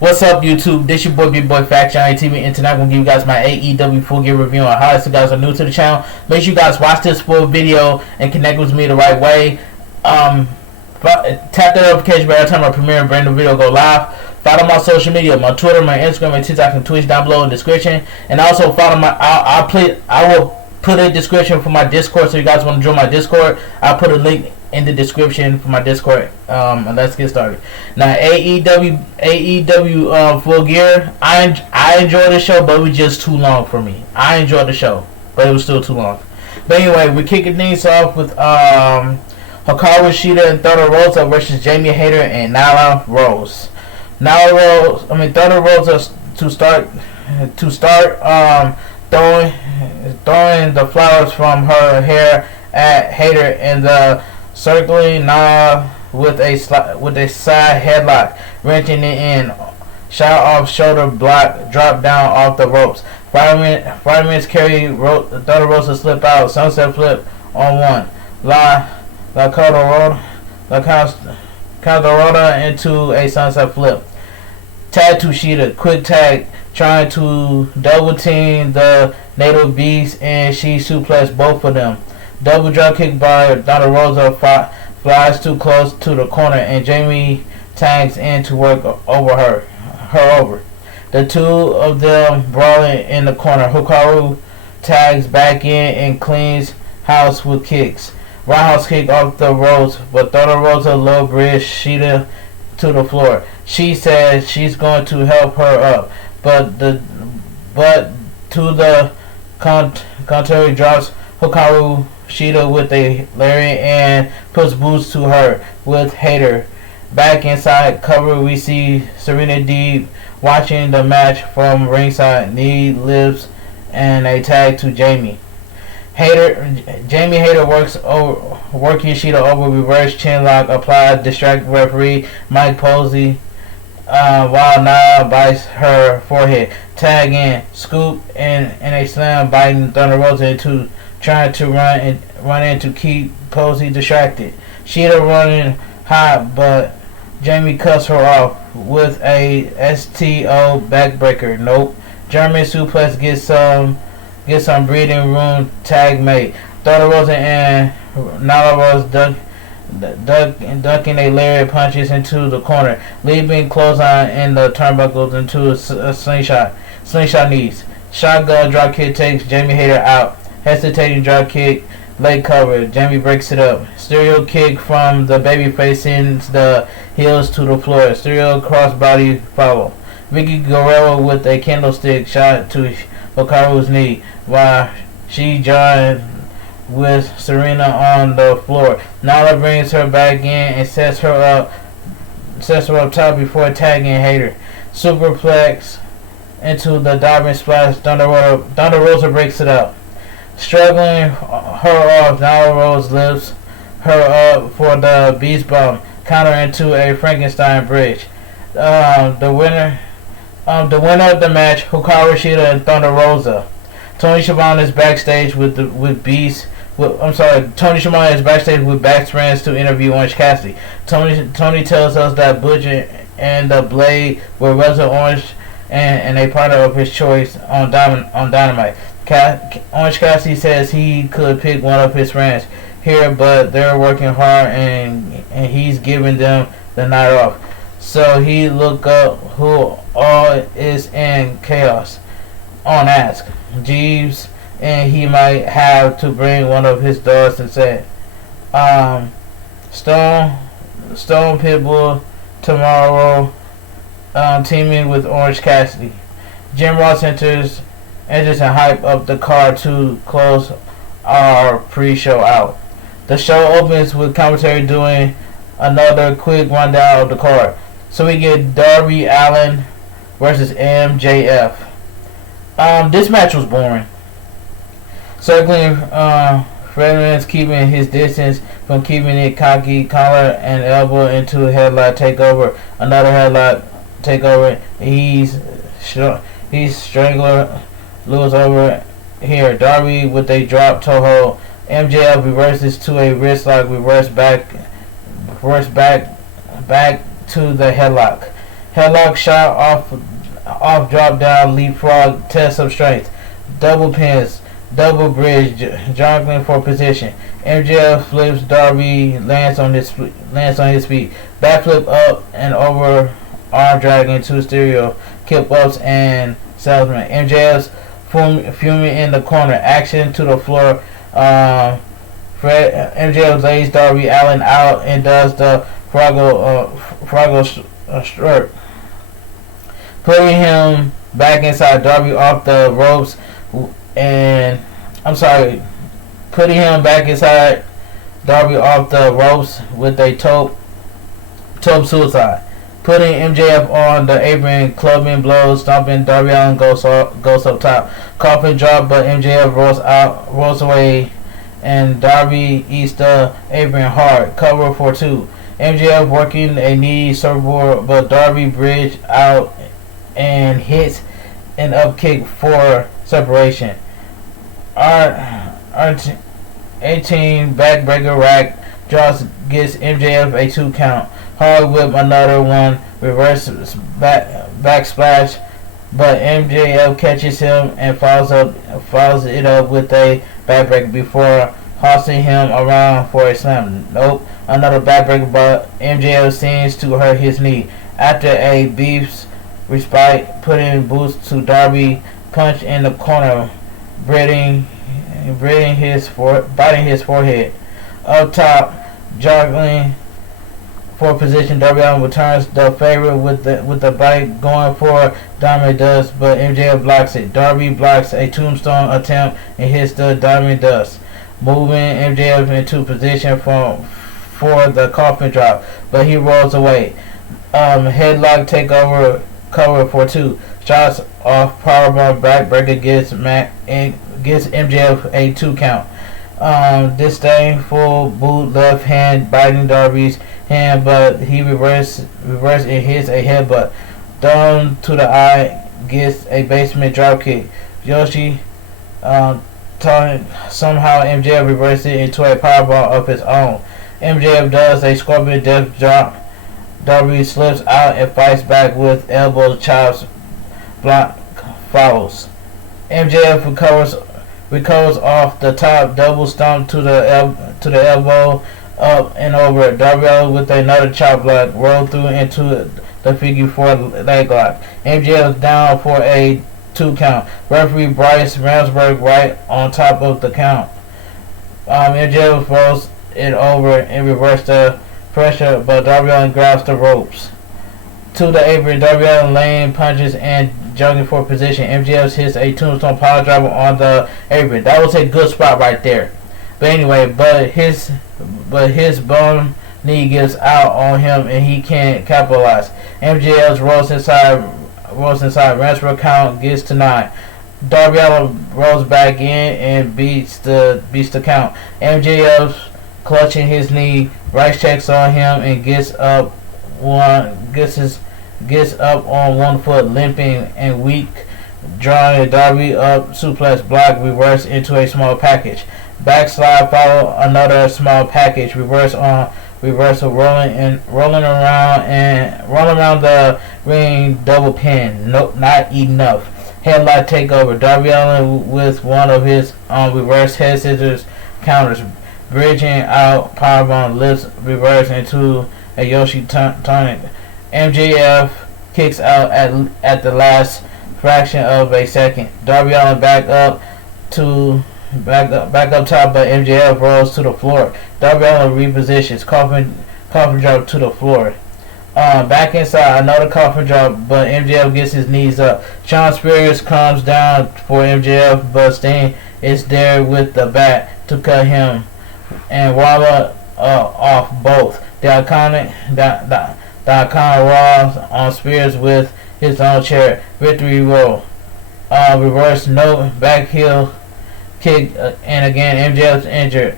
What's up, YouTube? This your boy Bigboyfactsjonnytv, and tonight I'm gonna give you guys my AEW full gear review on highlights. If you guys are new to the channel, make sure you guys watch this full video and connect with me the right way. Tap the notification bell every time I premiere a brand new video go live. Follow my social media, my Twitter, my Instagram, my TikTok, and Twitch down below in the description. And also follow my. I will put a description for my Discord, so you guys want to join my Discord. I'll put a link in the description for my Discord. And let's get started. Now, AEW full gear. I enjoyed the show, but it was just too long for me. I enjoyed the show, but it was still too long. But anyway, we're kicking things off with Hikaru Shida and Thunder Rosa versus Jamie Hayter and Nyla Rose. Thunder Rosa to start throwing the flowers from her hair at Hayter and the circling Nyla with a side headlock, wrenching it in. Shot off shoulder block, drop down off the ropes. 5 minutes carry Thunder Rosa slip out, sunset flip on one. La Calderona into a sunset flip. Tag to Shida, quick tag, trying to double team the native beast, and she suplexed both of them. Double drop kick by Thunder Rosa, flies too close to the corner, and Jamie tags in to work over her over. The two of them brawling in the corner. Hikaru tags back in and cleans house with kicks. Roundhouse kick off the ropes, but Thunder Rosa low bridge Shida to the floor. She says she's going to help her up, but to the contrary drops Hikaru Shida with a lariat and puts boots to her with Hayter. Back inside cover, we see Serena Deeb watching the match from ringside. Knee lifts and a tag to Jamie. Jamie Hayter working Shida over, reverse chin lock applied, distract referee Mike Posey while Nyla bites her forehead. Tag in, scoop and a slam, biting Thunder Rosa into trying to run in to keep Posey distracted. Shida running hot, but Jamie cuts her off with a STO backbreaker. Nope. German suplex gets some breathing room. Tag mate. Thunder Rosa and Nyla Rose ducking a lariat punches into the corner, leaving clothesline in the turnbuckles into a slingshot knees. Shotgun drop kick takes Jamie Hayter out. Hesitating drop kick, leg cover. Jamie breaks it up. Stereo kick from the babyface sends the heels to the floor. Stereo crossbody follow. Vicky Guerrero with a candlestick shot to Hikaru's knee, while she joined with Serena on the floor. Nyla brings her back in and sets her up top before tagging Hayter. Superplex into the diving splash. Thunder Rosa breaks it up. Struggling her off, Nyla Rose lifts her up for the beast bomb, counter into a Frankenstein bridge. The winner of the match, Hikaru Shida and Thunder Rosa. Tony Schiavone is backstage Tony Schiavone is backstage with Bax friends to interview Orange Cassidy. Tony tells us that Butch and the Blade were wrestle Orange and a partner of his choice on Dynamite. Orange Cassidy says he could pick one of his friends here, but they're working hard and he's giving them the night off. So he look up who all is in chaos on Ask Jeeves, and he might have to bring one of his dogs and say, Stone Pitbull tomorrow, teaming with Orange Cassidy. Jim Ross enters and hype up the card to close our pre-show out. The show opens with commentary doing another quick rundown of the card. So we get Darby Allin versus MJF. This match was boring. Circling, Fredman's keeping his distance from keeping it cocky, collar and elbow into a headlock takeover. Another headlock takeover. He's strangler Lewis over here. Darby with a drop toe hold. MJF reverses to a wrist lock, reverse back to the headlock. Headlock shot off drop down leapfrog test of strength. Double pins, double bridge, juggling for position. MJF flips Darby, lands on his feet. Backflip up and over, arm drag into stereo, kip ups and salesman. MJF's fuming in the corner, action to the floor. MJF lays Darby Allin out and does the Froggle stroke, putting him back inside. Darby off the ropes putting him back inside. Darby off the ropes with a toe suicide, putting MJF on the apron, clubbing blows, stomping. Darby Allin goes up top, coffin drop, but MJF rolls away, and Darby eats the apron hard. Cover for 2. MJF working a knee surfboard, but Darby bridge out and hits an up kick for separation. R18 backbreaker rack draws, gets MJF a 2 count. Hard whip, another one. Reverse back splash, but MJF catches him and follows it up with a backbreaker before tossing him around for a slam. Nope, another backbreaker, but MJF seems to hurt his knee. After a beef's respite, putting boots to Darby, punch in the corner, biting his forehead. Up top, juggling for position. Darby Allin returns the favor with the bite, going for Diamond Dust, but MJF blocks it. Darby blocks a tombstone attempt and hits the Diamond Dust, moving MJF into position for the coffin drop, but he rolls away. Headlock takeover, cover for 2. Shots off powerbomb backbreaker gets MJF a 2 count. Disdainful boot, left hand biting Darby's hand, but he reverse and hits a headbutt. Down to the eye, gets a basement dropkick. Yoshi somehow MJF reverses it into a powerbomb of his own. MJF does a scorpion death drop. Darby slips out and fights back with elbow chops. Block follows. MJF recovers off the top, double stomp to the elbow, up and over. Darby Allin with another chop block, roll through into the figure 4 leg lock. MJF down for a 2 count. Referee Bryce Ramsberg right on top of the count. MJF rolls it over and reverse the pressure, but Darby Allin grabs the ropes. To the apron, Darby Allin laying punches and juggling for position. MJF hits a tombstone power driver on the apron. That was a good spot right there. But anyway, but his bum knee gives out on him and he can't capitalize. MJF rolls inside. Ramsberg count gets to 9. Darby Allin rolls back in and beats the count. MJF clutching his knee, Rice checks on him and gets up on one foot, limping and weak, drawing Darby up, suplex block, reverse into a small package. Backslide follow another small package, reversal, rolling around the ring, double pin. Nope, not enough. Headlock takeover. Darby Allin with one of his reverse head scissors counters, bridging out powerbomb, lifts reverse into a Yoshi tonic. MJF kicks out at the last fraction of a second. Darby Allin back up top, but MJF rolls to the floor. Darby Allin repositions, coffin drop to the floor. Back inside, another coffin drop, but MJF gets his knees up. Shawn Spears comes down for MJF, but Sting is there with the bat to cut him and Walla off both. The iconic Raw on Spears with his own chair. Victory roll. Reverse no back heel kick, and again MJF's injured.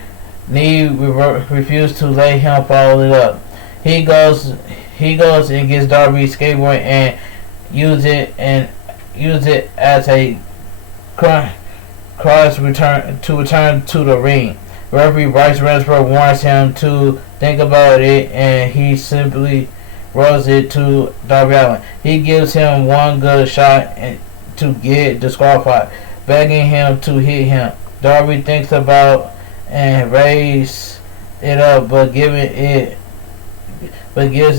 Knee refused to let him follow it up. He goes and gets Darby skateboard and use it as a cross return to the ring. Referee Bryce Ramsberg warns him to think about it, and he simply rolls it to Darby Allin. He gives him one good shot to get disqualified, begging him to hit him. Darby thinks about and raise it up, but gives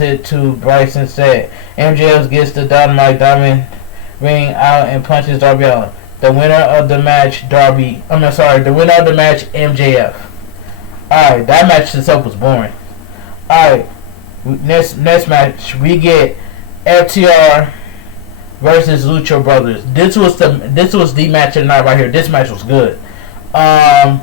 it to Bryce instead. MJF gets the Dynamite Diamond ring out and punches Darby Allin. The winner of the match, MJF. Alright, that match itself was boring. Alright, next match, we get FTR versus Lucha Brothers. This was the match of the night right here. This match was good. All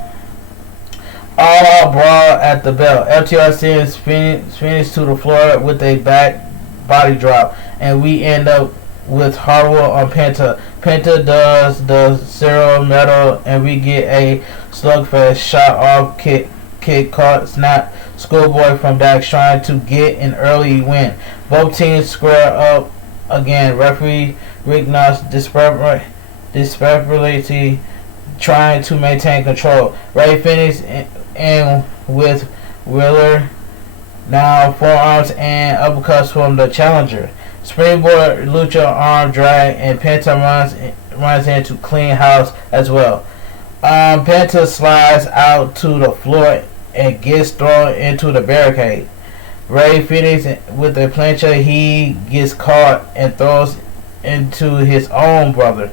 brawl at the bell. FTR sends Phoenix to the floor with a back body drop, and we end up with Hardwell on Penta. Penta does the Zero Metal, and we get a slugfest shot off kick caught snap schoolboy from Dax trying to get an early win. Both teams square up again. Referee Rick Knox desperately trying to maintain control. Ray Phoenix and with Wheeler now forearms and uppercuts from the challenger. Springboard Lucha arm drag, and Penta runs into clean house as well. Penta slides out to the floor and gets thrown into the barricade. Ray Phoenix with a plancha, he gets caught and throws into his own brother.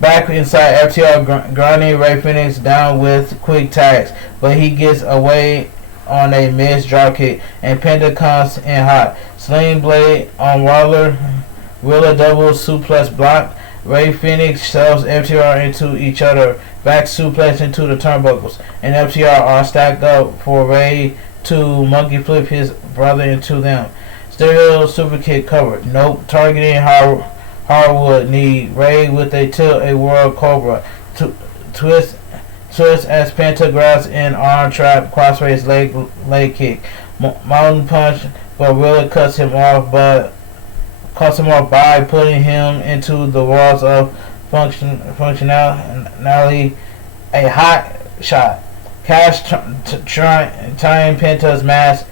Back inside, FTR grinding Ray Phoenix down with quick tags, but he gets away on a missed dropkick, and Penta comes in hot. Sling blade on Wheeler double suplex block. Ray Phoenix shoves FTR into each other, back suplex into the turnbuckles, and FTR are stacked up for Ray to monkey flip his brother into them. Stereo super kick covered. Nope. Targeting Hardwood knee. Ray with a tilt a world cobra. Twist as Penta grabs an arm trap crossface leg kick. Mountain punch, but Wheeler cuts him off by putting him into the walls of functionality. A hot shot. Cash tying Penta's mask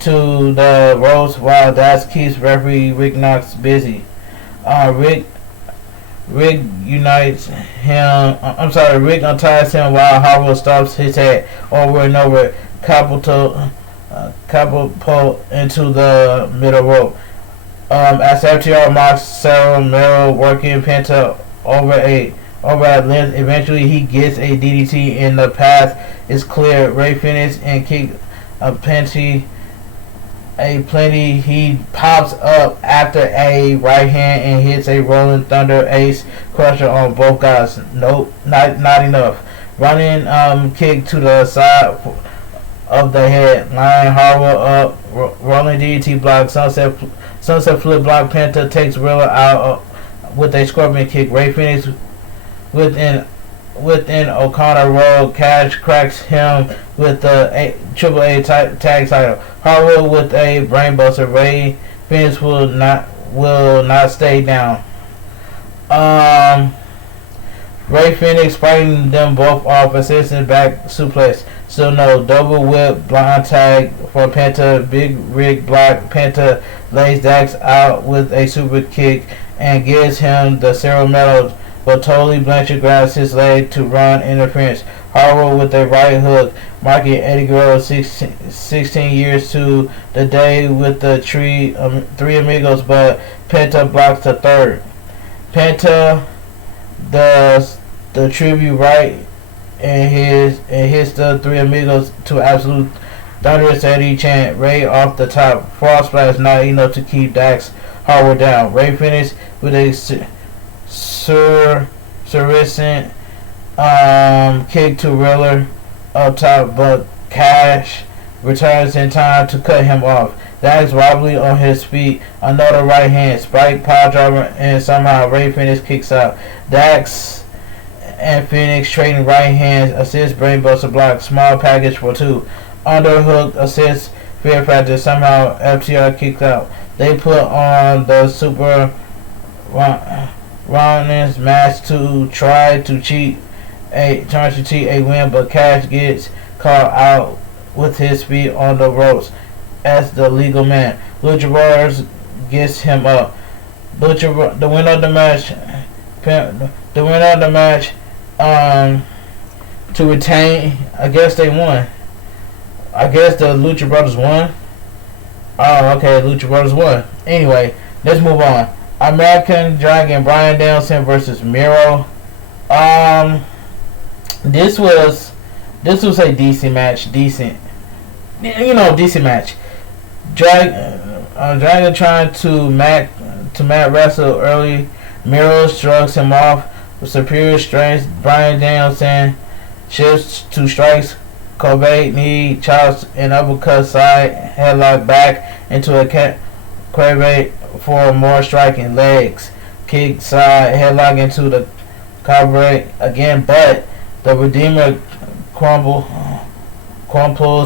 to the ropes while Dax keeps referee Rick Knox busy. Rick unites him. Rick unties him while Howard stops his head over and over. Catapult into the middle rope. As FTR mocks Sarah Merrill working Penta over at length, eventually he gets a DDT and the path is clear. Ray Phoenix and kick a plenty. He pops up after a right hand and hits a Rolling Thunder Ace Crusher on both guys. Nope, not enough. Running kick to the side of the head. Line Harwell up. Rolling DDT block. Sunset flip block. Penta takes Wheeler out with a scorpion kick. Ray Phoenix within O'Connor Road. Cash cracks him with the Triple A tag title. Harwood with a brainbuster. Ray Phoenix will not stay down. Ray Phoenix fighting them both off. Assistant back suplex. Still no. Double whip blind tag for Penta. Big rig block. Penta lays Dax out with a super kick and gives him the Zero Metal, but Tully Blanchard grabs his leg to run interference. Harwood with a right hook, marking Eddie Guerrero 16 years to the day with the three amigos, but Penta blocks the third. Penta does the tribute right and hits the three amigos to absolute thunderous Eddie chant. Ray off the top. Frost splash not enough to keep Dax Harwood down. Ray finished with a Suricent kick to Wheeler up top, but Cash returns in time to cut him off. Dax wobbly on his feet. Another right hand spike pile driver, and somehow Ray Phoenix kicks out. Dax and Phoenix trading right hands. Assist brainbuster block. Small package for two. Underhook assist Fear Factor. Somehow FTR kicks out. They put on the super Rollins match to try to cheat a win, but Cash gets caught out with his feet on the ropes as the legal man. Lucha Brothers gets him up. The winner of the match, to retain. I guess they won. I guess the Lucha Brothers won. Oh, okay, Lucha Brothers won. Anyway, let's move on. American Dragon Bryan Danielson versus Miro. This was a decent match. Decent match. Dragon trying to Matt wrestle early. Miro shrugs him off with superior strength. Bryan Danielson shifts to strikes. Kobe knee, chops, and uppercut side headlock back into a Kobe for more striking. Legs, kick, side headlock into the Kobe again, but the Redeemer crumples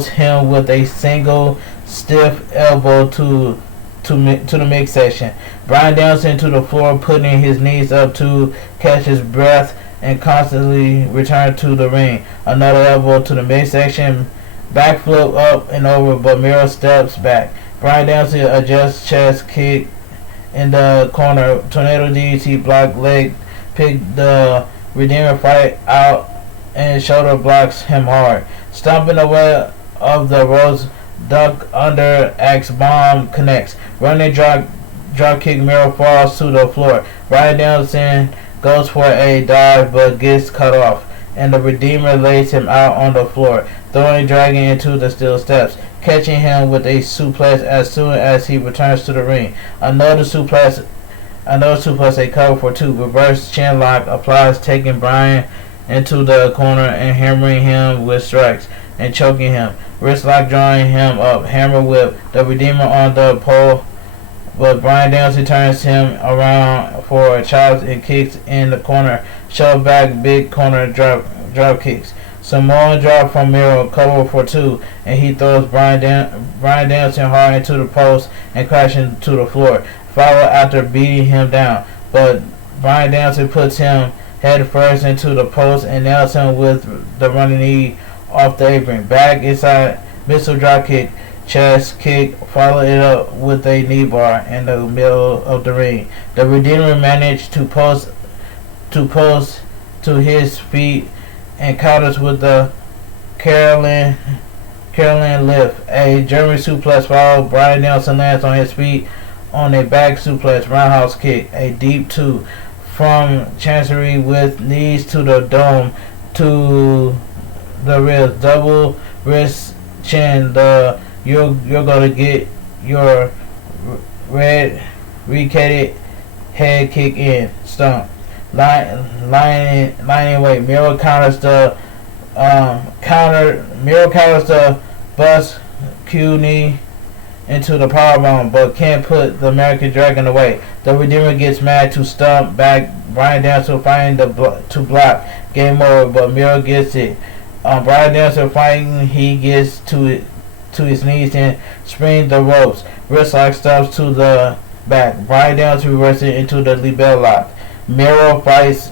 him with a single stiff elbow to the midsection. Bryan Danielson to the floor, putting his knees up to catch his breath and constantly return to the ring. Another elbow to the midsection, backflip up and over, but Miro steps back. Bryan Danielson adjusts chest kick in the corner. Tornado DDT block leg pick the Redeemer fight out and shoulder blocks him hard. Stomping away of the Rose duck under axe bomb connects. Running drop kick, Miro falls to the floor. Bryan Danielson goes for a dive but gets cut off, and the Redeemer lays him out on the floor, throwing Dragon into the steel steps, catching him with a suplex as soon as he returns to the ring. Another suplex, a cover for two. Reverse chin lock applies, taking Bryan into the corner and hammering him with strikes and choking him. Wrist lock drawing him up. Hammer whip. The Redeemer on the pole, but Bryan Danielson turns him around for chops and kicks in the corner. Shove back, big corner drop kicks. Samoan drop from Miro, cover for two, and he throws Bryan Danielson hard into the post and crashing to the floor. Follow after beating him down, but Bryan Danielson puts him head first into the post and nails him with the running knee off the apron. Back inside, missile drop kick, chest kick, follow it up with a knee bar in the middle of the ring. The Redeemer managed to post to his feet and counters with the Carolyn lift. A German suplex followed. Bryan Danielson lands on his feet on a back suplex, roundhouse kick, a deep two from Chancery with knees to the dome to the wrist, double wrist chin. You're gonna get your red recated head kick in stomp. Lying weight. Miro counters the bust Q knee into the powerbomb, but can't put the American Dragon away. The Redeemer gets mad to stomp back. Bryan Danielson fighting to block. Game over, but Miro gets it. Bryan Danielson fighting, he gets to his knees and springs the ropes. Wrist lock stops to the back. Bryan Danielson reverses into the libel lock. Miro fights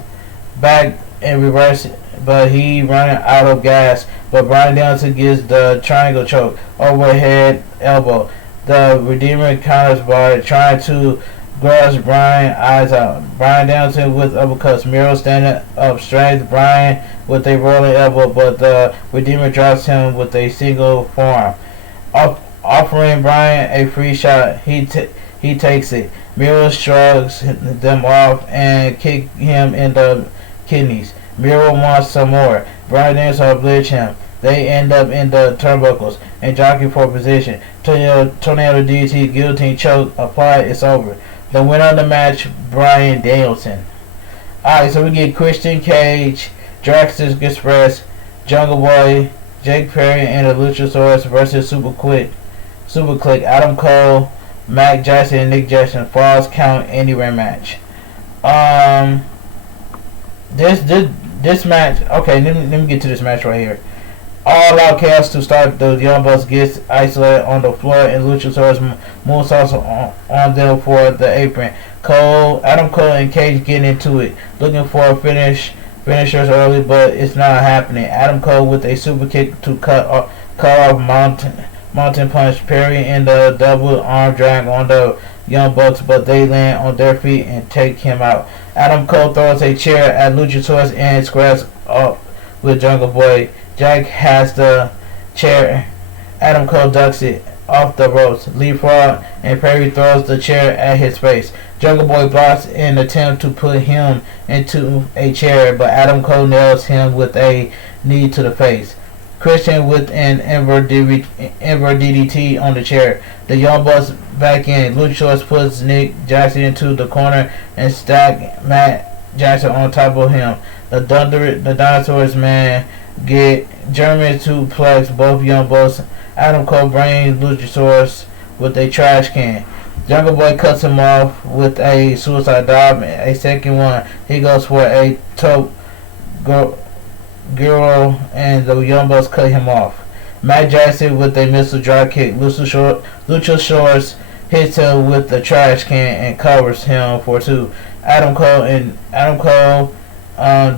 back and reverse, but he running out of gas. But Bryan Danielson gets the triangle choke, overhead elbow. The Redeemer counters by trying to grasp Bryan eyes out. Bryan Danielson with uppercuts. Miro standing up straight. Bryan with a rolling elbow, but the Redeemer drops him with a single forearm, offering Bryan a free shot. He takes it. Miro shrugs them off and kick him in the kidneys. Miro wants some more. Bryan Danielson obliges him. They end up in the turnbuckles and jockey for position. Tornado DDT, guillotine choke, apply, it's over. The winner of the match, Bryan Danielson. Alright, so we get Christian Cage, Draxus Express, Jungle Boy, Jake Perry, and the Luchasaurus versus Super Click, Adam Cole, Mac Jackson, and Nick Jackson. Falls count anywhere match. This match. Okay, let me get to this match right here. All out chaos to start. The Young Bucks gets isolated on the floor, and Luchasaurus moonsaults on them for the apron. Adam Cole and Cage getting into it, looking for a finishers early, but it's not happening. Adam Cole with a super kick to cut off mountain punch. Perry in the double arm drag on the Young Bucks, but they land on their feet and take him out. Adam Cole throws a chair at Luchasaurus and squares up with Jungle Boy. Jack has the chair. Adam Cole ducks it off the ropes. Leapfrog, and Perry throws the chair at his face. Jungle Boy blocks in an attempt to put him into a chair, but Adam Cole nails him with a knee to the face. Christian with an invert DDT on the chair. The Young Bucks back in. Luchasaurus puts Nick Jackson into the corner and stack Matt Jackson on top of him. The Dinosaurs man get German to plex both Young Bucks. Adam Cole brings Luchasaurus with a trash can. Jungle Boy cuts him off with a suicide dive. A second one. He goes for a top girl, and the Young Bucks cut him off. Matt Jackson with a missile drop kick. Luchasaurus hits him with the trash can and covers him for two. Adam Cole,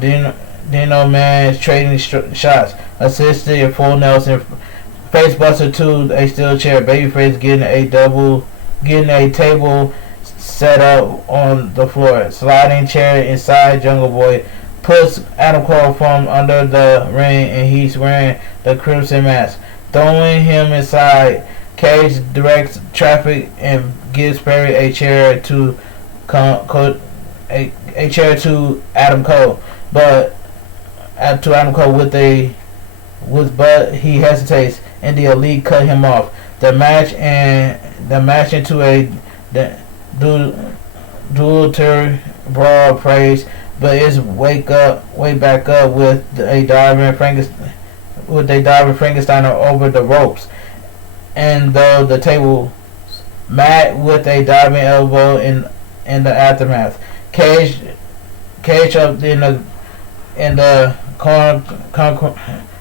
Dino Man trading shots. Assisted Full Nelson. Facebuster to a steel chair. Babyface getting a table set up on the floor. Sliding chair inside Jungle Boy. Puts Adam Cole from under the ring, and he's wearing the Crimson mask. Throwing him inside, Cage directs traffic and gives Perry a chair to Adam Cole, but but he hesitates, and the Elite cut him off. The match into a dual brawl praise, but it's way back up with a diving Frankenstein over the ropes, and though the table, Matt with a diving elbow in the aftermath. Cage up in the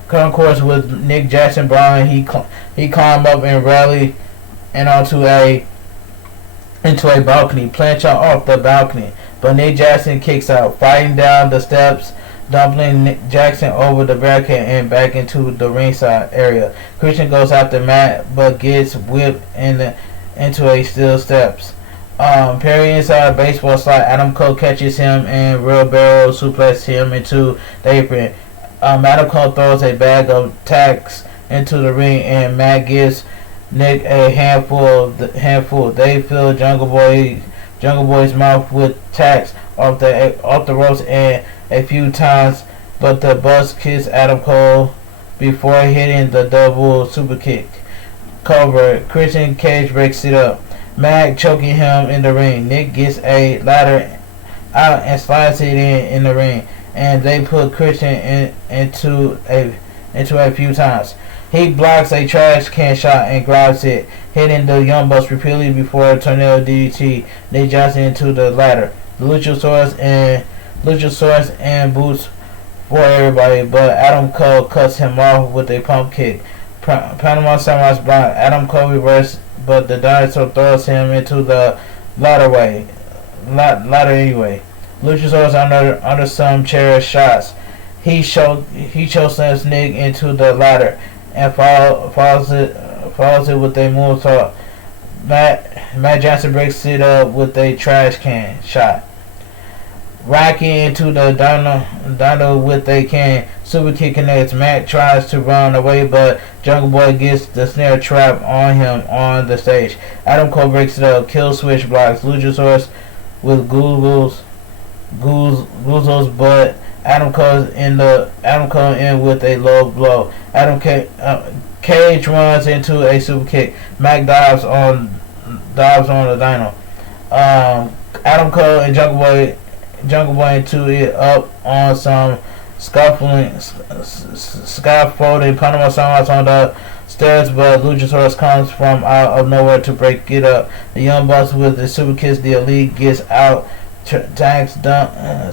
concourse with Nick Jackson Brown. He climbed up and rallied and into a balcony, plancha off the balcony. But Nick Jackson kicks out, fighting down the steps, dumping Nick Jackson over the barricade and back into the ringside area. Christian goes after Matt, but gets whipped into a steel steps. Perry inside a baseball slide. Adam Cole catches him and real barrel suplexes him into the apron. Adam Cole throws a bag of tacks into the ring, and Matt gives Nick a handful. They fill Jungle Boy's mouth with tacks off the ropes and a few times, but the Bucks kiss Adam Cole before hitting the double super kick. Cover. Christian Cage breaks it up. Matt choking him in the ring. Nick gets a ladder out and slides it in the ring, and they put Christian into a few times. He blocks a trash can shot and grabs it, hitting the Young Bucks repeatedly before a tornado DDT. Nick Johnson into the ladder. Luchasaurus and boots for everybody, but Adam Cole cuts him off with a pump kick. Panama Samurai's block. Adam Cole reverses, but the dinosaur throws him into the ladder anyway. Luchasaurus under some chair shots. He chokeslams Nick into the ladder and follows it with a moonsault. Matt Johnson breaks it up with a trash can shot. Rocking into the Dino with a can. Super kick connects. Matt tries to run away, but Jungle Boy gets the snare trap on him on the stage. Adam Cole breaks it up. Kill switch blocks. Luchasaurus with Googles, but Adam Cole in with a low blow. Cage runs into a super kick. Mac dives on the Dino. Adam Cole and Jungle Boy into it up on some scaffolding. Panama Sunrise on the stairs, but Luchasaurus comes from out of nowhere to break it up. The Young Bucks with the super kiss. The Elite gets out. Tags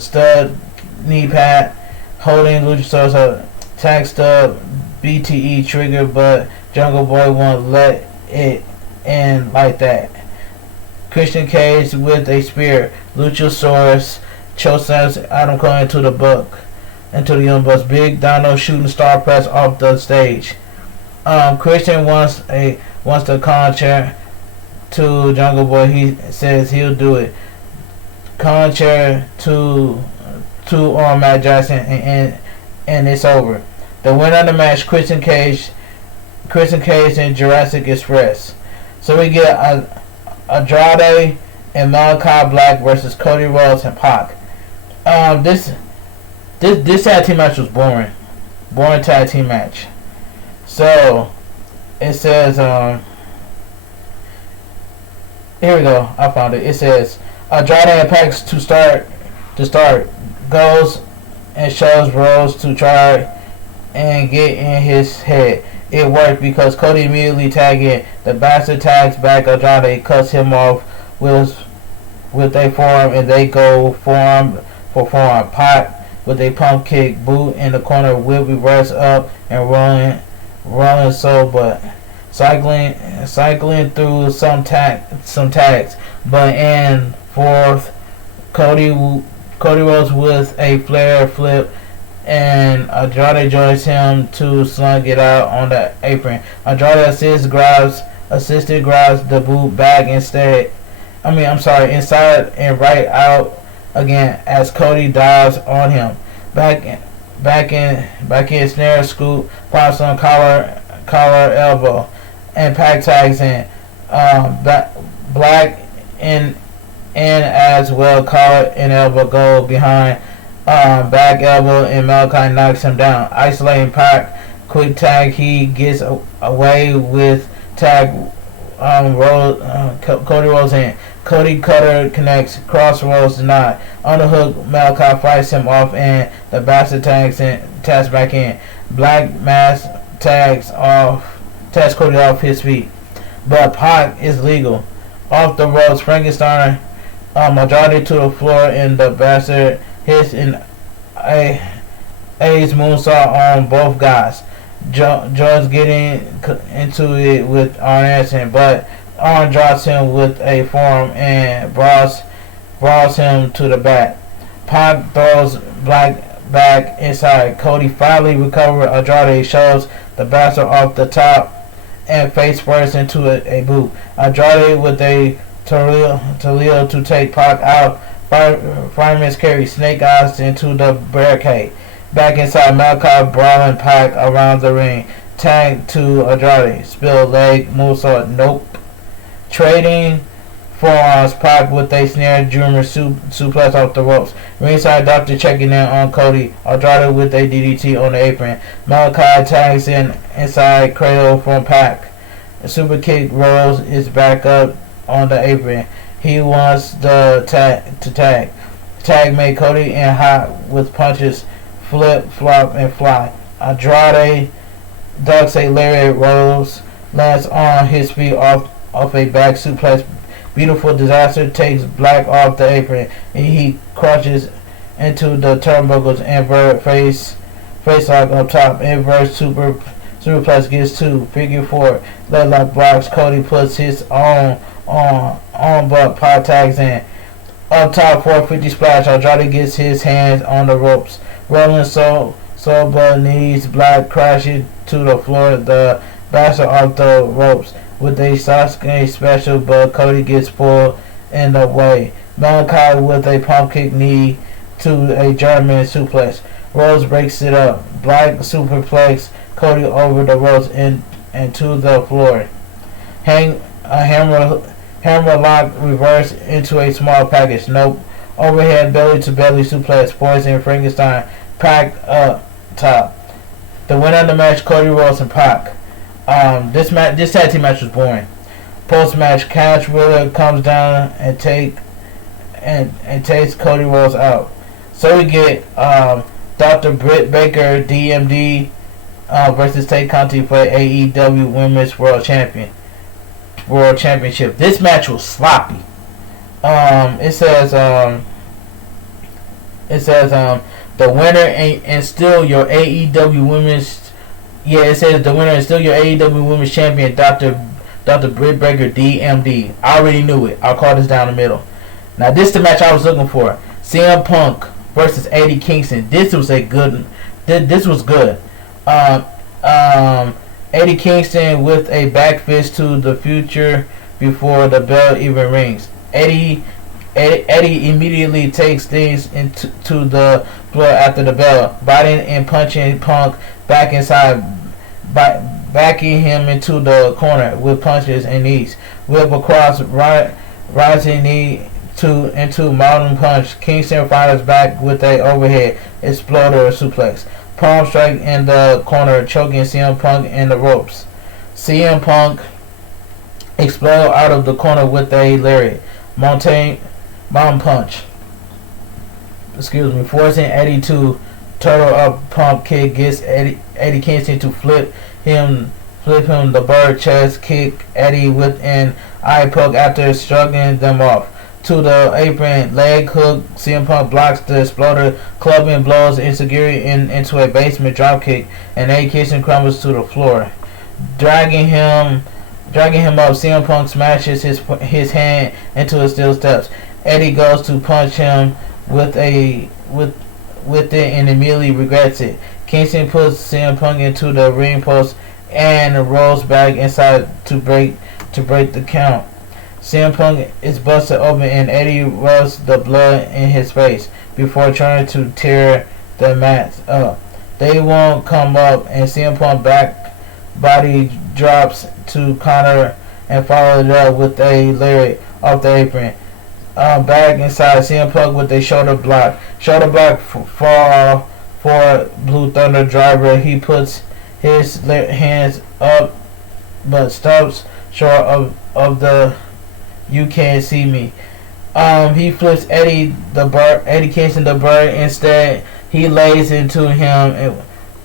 stud knee pad, holding Luchasaurus up. Tag stud BTE trigger, but Jungle Boy won't let it end like that. Christian Cage with a spear. Luchasaurus chokeslams Adam Cole into the Young Bucks. Big Dino shooting star press off the stage. Christian wants the contract to Jungle Boy. He says he'll do it. Contract to Matt Jackson, and it's over. The winner of the match, Christian Cage and Jurassic Express. So we get Andrade and Malachi Black versus Cody Rhodes and Pac. This tag team match was boring. Boring tag team match. So it says here we go. I found it. It says Andrade and Pac to start goes and shows Rhodes to try and get in his head. It worked because Cody immediately tagged in. The bastard tags back Andrade, cuts him off with a forearm, and they go forearm for forearm. Pac with a pump kick, boot in the corner, whip reverse up and rolling so but cycling through some tags, but in fourth, Cody Rhodes with a flare flip, and Andrade joins him to slung it out on the apron. Andrade assisted grabs the boot back inside and right out again as Cody dives on him. Back in snare scoop, pops on collar elbow, and Pac tags in. Black in as well, collar and elbow go behind. Back elbow, and Malachi knocks him down. Isolating Pac, quick tag. He gets away with tag. Cody Rhodes in. Cody Cutter connects. Crossroads denied. Underhook. Malachi fights him off, and the bastard tags back in. Black Mask tags Cody off his feet, but Pac is legal. Off the ropes, Frankenstein Andrade to the floor, and the bastard hits an A's moonsault on both guys. George getting into it with Arn Anderson, but Arn drops him with a forearm and brawls him to the back. Pac throws Black back inside. Cody finally recovers. Andrade shows the bastard off the top and face first into a boot. Andrade with a Toledo to take Pac out. Fireman's carry Snake Eyes into the barricade. Back inside, Malachi brawling Pac around the ring. Tag to Andrade. Spill leg, moonsault, nope. Trading forearms, Pac with a snare Junior suplex off the ropes. Ringside Doctor checking in on Cody. Andrade with a DDT on the apron. Malachi tags inside cradle from Pac. Super kick rolls is back up on the apron. He wants the tag. Tag made Cody and hot with punches, flip, flop, and fly. Andrade ducks a lariat, rolls, lands on his feet off a back suplex. Beautiful Disaster takes Black off the apron, and he crushes into the turnbuckles. Invert face lock up top. Invert superplex gets 2. Figure 4. Leg lock blocks. Cody puts his own on but Pac tags in. Up top, 450 splash. Andrade gets his hands on the ropes. Rolling so but knees. Black crashes to the floor. The bastard off the ropes with a Sasuke special, but Cody gets pulled in the way. Malachi with a pump kick knee to a German suplex. Rhodes breaks it up. Black superplex Cody over the ropes and to the floor. Hammer lock reverse into a small package. Nope. Overhead belly to belly suplex. Poison Frankenstein. Pac up top. The winner of the match, Cody Rhodes and Pac. This tag team match was boring. Post match, Cash Wheeler comes down and takes Cody Rhodes out. So we get Dr. Britt Baker, DMD, versus Tay Conti for AEW Women's World Championship. This match was sloppy. It says the winner and still your AEW Women's. Yeah, it says the winner is still your AEW Women's Champion, Dr. Britt Baker, DMD. I already knew it. I'll call this down the middle. Now, this is the match I was looking for. CM Punk versus Eddie Kingston. This was good. Eddie Kingston with a back fist to the future before the bell even rings. Eddie immediately takes things into to the floor after the bell, biting and punching Punk back inside, backing him into the corner with punches and knees. Whip across, rising knee into mountain punch. Kingston fires back with a overhead exploder suplex. Palm strike in the corner, choking CM Punk in the ropes. CM Punk explode out of the corner with a lariat. Mountain punch. Forcing Eddie to turtle up pump kick, gets Eddie Kingston to flip him the bird chest kick Eddie with an eye poke after shrugging them off. To the apron, leg hook, CM Punk blocks the exploder, clubbing blows Insecurity into a basement dropkick, and Eddie Kingston crumbles to the floor. Dragging him up, CM Punk smashes his hand into his steel steps. Eddie goes to punch him with it and immediately regrets it. Kingston puts CM Punk into the ring post and rolls back inside to break the count. CM Punk is busted open and Eddie rubs the blood in his face before trying to tear the mats up. They won't come up and CM Punk back body drops to counter and follow it up with a lariat off the apron. Back inside, CM Punk with a shoulder block. Shoulder block for Blue Thunder driver. He puts his hands up but stops short of the "you can't see me." He flips Eddie Kingston the bird. Instead, he lays into him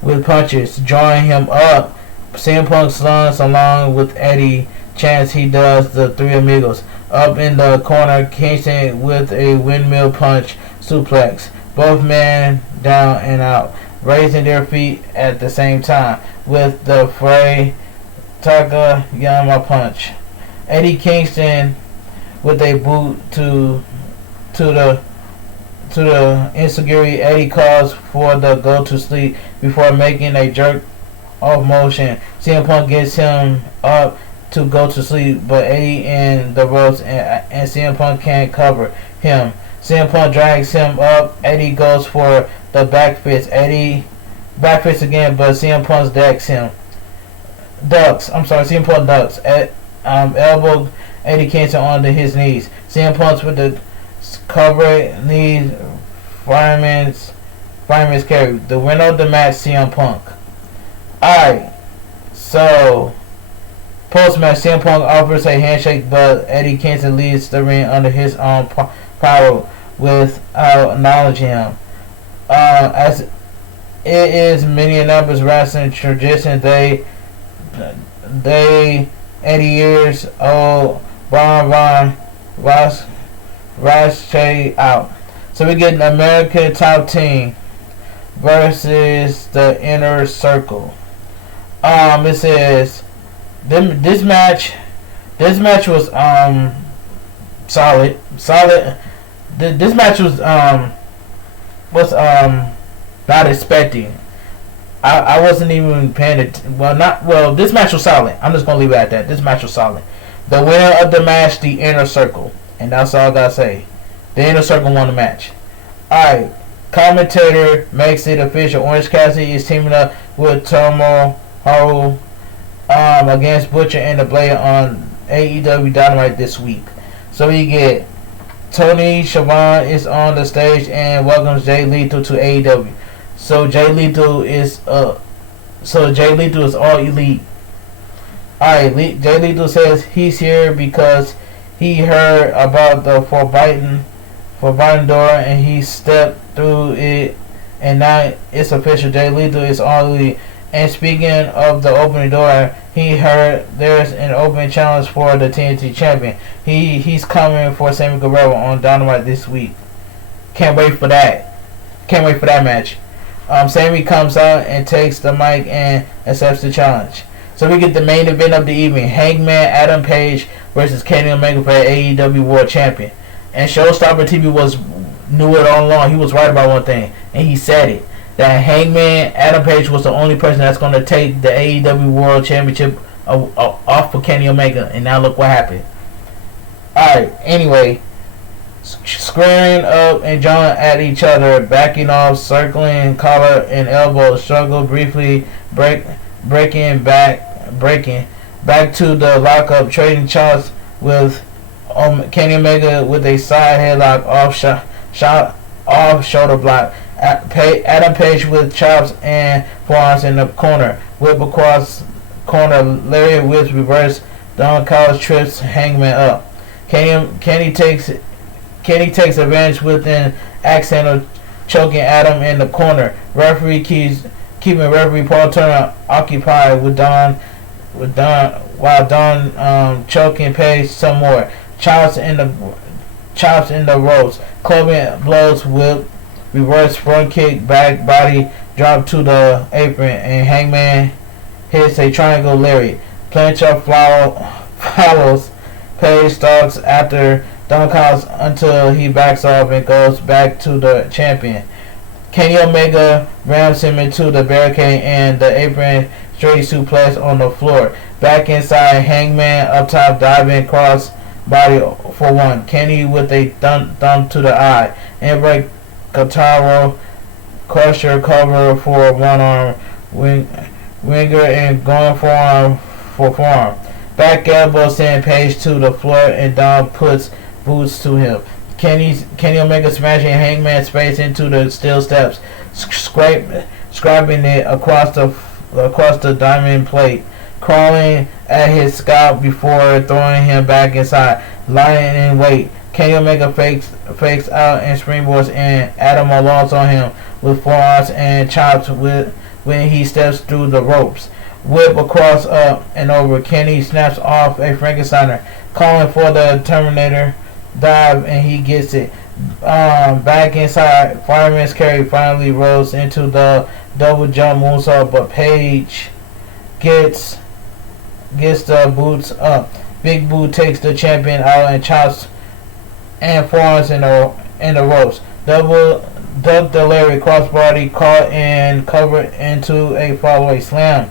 with punches, drawing him up. CM Punk slams along with Eddie. Chance he does the Three Amigos. Up in the corner, Kingston with a windmill punch suplex. Both men down and out, raising their feet at the same time with the Frey Takayama punch. Eddie Kingston with a boot to the Insecurity. Eddie calls for the go to sleep before making a jerk off motion. CM Punk gets him up to go to sleep, but Eddie in the ropes and CM Punk can't cover him. CM Punk drags him up. Eddie goes for the back fist. Eddie back fist again, but CM Punk CM Punk ducks. Elbow Eddie Kingston onto his knees. CM Punk with the cover knees. Fireman's carry. The winner of the match, CM Punk. Alright, so post-match, CM Punk offers a handshake, but Eddie Kingston leaves the ring under his own power without acknowledging him. As it is Minneapolis wrestling tradition, they 80 years old Von Raschke out. So we get an American top team versus the Inner Circle. It says this match was solid. This match was not expecting. I wasn't even paying it. This match was solid. I'm just gonna leave it at that. This match was solid. The winner of the match, the Inner Circle, and that's all I gotta say. The Inner Circle won the match. Alright, commentator makes it official. Orange Cassidy is teaming up with Tomo Haru against Butcher and the Blade on AEW Dynamite this week. So we get Tony Schiavone is on the stage and welcomes Jay Lethal to AEW. So Jay Lethal is all elite. Alright, Jay Lethal says he's here because he heard about the Forbidden Door and he stepped through it, and now it's official. Jay Lethal is all elite. And speaking of the opening door, he heard there's an open challenge for the TNT champion. He's coming for Sammy Guevara on Dynamite this week. Can't wait for that. Can't wait for that match. Sammy comes out and takes the mic and accepts the challenge. So we get the main event of the evening: Hangman Adam Page versus Kenny Omega for AEW World Champion. And Showstopper TV knew it all along. He was right about one thing, and he said it. that Hangman Adam Page was the only person that's going to take the AEW World Championship off for Kenny Omega, and now look what happened. Alright, anyway, squaring up and jawing at each other, backing off, circling collar and elbow, struggle briefly, breaking back to the lockup, trading shots with Kenny Omega with a side headlock off shoulder block. Adam Page with chops and forearms in the corner, whip across corner, lariat with reverse. Don Callis trips Hangman up. Kenny takes advantage with an accidental choking Adam in the corner. Referee keeping referee Paul Turner occupied while Don choking Page some more. Chops in the ropes. Clubbing blows with reverse front kick, back body drop to the apron, and Hangman hits a triangle lariat. Planchard follows. Page stalks after Don Callis until he backs off and goes back to the champion. Kenny Omega rams him into the barricade and the apron straight suplex on the floor. Back inside, Hangman up top diving cross body for one. Kenny with a thumb to the eye. Handbrake Kataro crusher cover for one arm. Winger and going forearm for forearm. Back elbow send Page to the floor and Don puts boots to him. Kenny Omega smashing Hangman's face into the steel steps, scraping it across the diamond plate, crawling at his scalp before throwing him back inside, lying in wait. Kenny Omega fakes out and springboards, and Adam alongs on him with forearms and chops when he steps through the ropes. Whip across, up and over. Kenny snaps off a Frankensteiner, calling for the Terminator dive, and he gets it. Back inside, Fireman's Carry finally rolls into the double jump moonsault, but Page gets the boots up. Big Boo takes the champion out and chops and forearms in the ropes. Duck the lariat, crossbody caught and covered into a fallaway slam.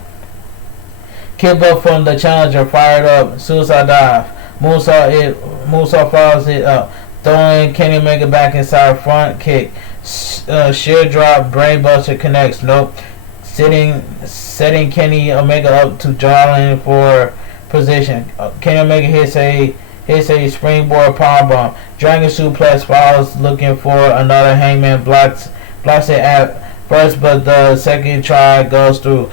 Kick up from the challenger, fired up, suicide dive. Moonsault follows it up, throwing Kenny Omega back inside, front kick, sheer drop, brainbuster connects, nope. Setting Kenny Omega up to jawline for position. Kenny Omega hits a springboard powerbomb. Dragon suplex follows, looking for another. Hangman blocks it at first, but the second try goes through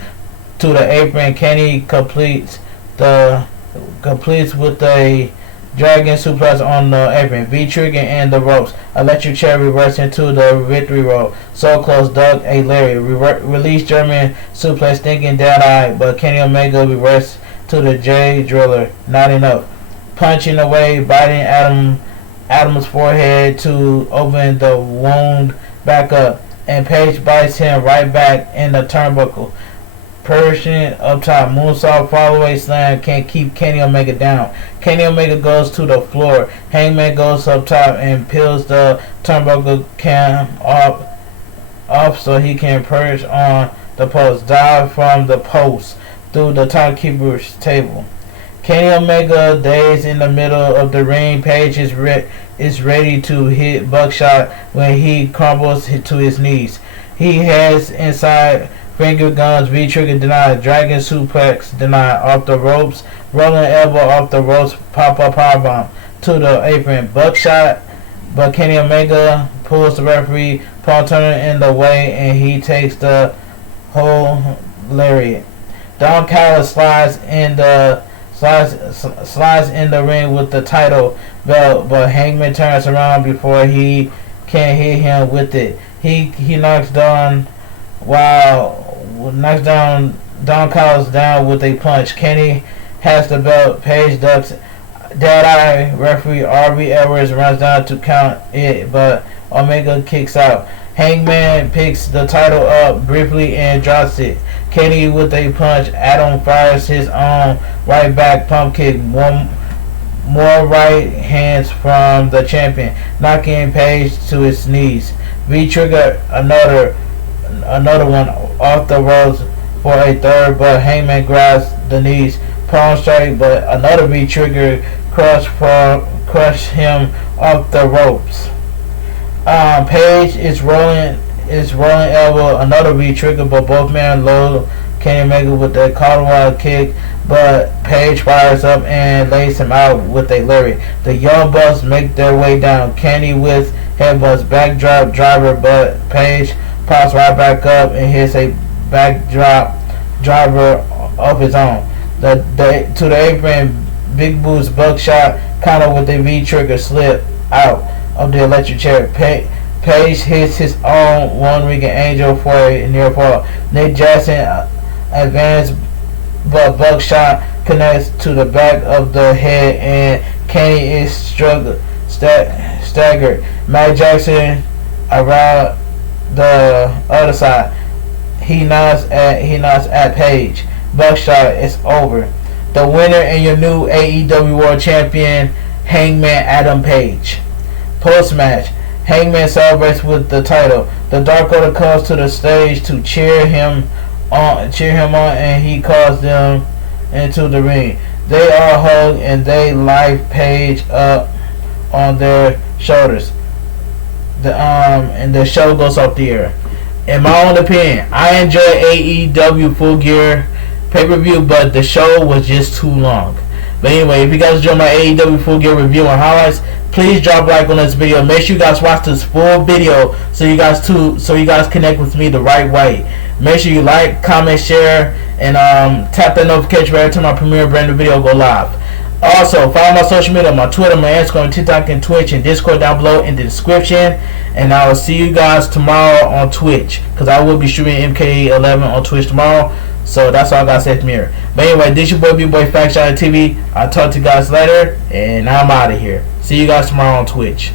to the apron. Kenny completes with a dragon suplex on the apron. V-trigger and the ropes. Electric chair reverse into the victory roll. So close, Doug a lariat. Release German suplex, thinking dead eye, but Kenny Omega reverse to the J driller. Not enough. Punching away, biting Adam's forehead to open the wound back up, and Page bites him right back in the turnbuckle. Persian up top, moonsault fallaway slam can't keep Kenny Omega down. Kenny Omega goes to the floor. Hangman goes up top and peels the turnbuckle cam off so he can perch on the post. Dive from the post through the timekeeper's table. Kenny Omega dazed in the middle of the ring. Page is ready to hit Buckshot when he crumbles to his knees. He heads inside. Finger guns, V-trigger denied, dragon suplex denied, off the ropes, rolling elbow off the ropes, pop-up powerbomb to the apron, Buckshot, but Kenny Omega pulls the referee, Paul Turner in the way, and he takes the whole lariat. Don Callis slides in the ring with the title belt, but Hangman turns around before he can hit him with it. He knocks Don Callis down with a punch. Kenny has the belt. Page ducks. Dead eye. Referee R.B. Edwards runs down to count it, but Omega kicks out. Hangman picks the title up briefly and drops it. Kenny with a punch. Adam fires his own right back pump kick. One more right hands from the champion, knocking Page to his knees. V-trigger another one off the ropes for a third, but Hangman grabs the knees, palm strike, but another V-trigger crush him off the ropes. Page is rolling elbow, another V-trigger, but both men load Kenny Omega with a Colorado kick, but Page fires up and lays him out with a lariat. The Young Bucks make their way down. Kenny with headbutts, backdrop driver, but Page pops right back up and hits a backdrop driver of his own. To the apron, Big Boo's buckshot counter with a V-trigger slip out of the electric chair. Page hits his own one-winged angel for a near fall. Nick Jackson advances, but buckshot connects to the back of the head, and Kenny is staggered. Matt Jackson around the other side. He nods at Page. Buckshot is over. The winner and your new AEW World Champion, Hangman Adam Page. Post-match, Hangman celebrates with the title. The Dark Order comes to the stage to cheer him on, and he calls them into the ring. They all hug and they lift Page up on their shoulders. And the show goes off the air. In my own opinion, I enjoy AEW Full Gear pay-per-view, but the show was just too long. But anyway, if you guys enjoy my AEW Full Gear review and highlights, please drop a like on this video. Make sure you guys watch this full video so you guys connect with me the right way. Make sure you like, comment, share, and tap that notification bell every time I premiere a brand new video go live. Also, follow my social media, my Twitter, my Instagram, TikTok, and Twitch, and Discord down below in the description. And I will see you guys tomorrow on Twitch, because I will be streaming MK11 on Twitch tomorrow. So that's all I got to say from here. But anyway, this your boy Bigboyfactsjonnytv. I'll talk to you guys later, and I'm out of here. See you guys tomorrow on Twitch.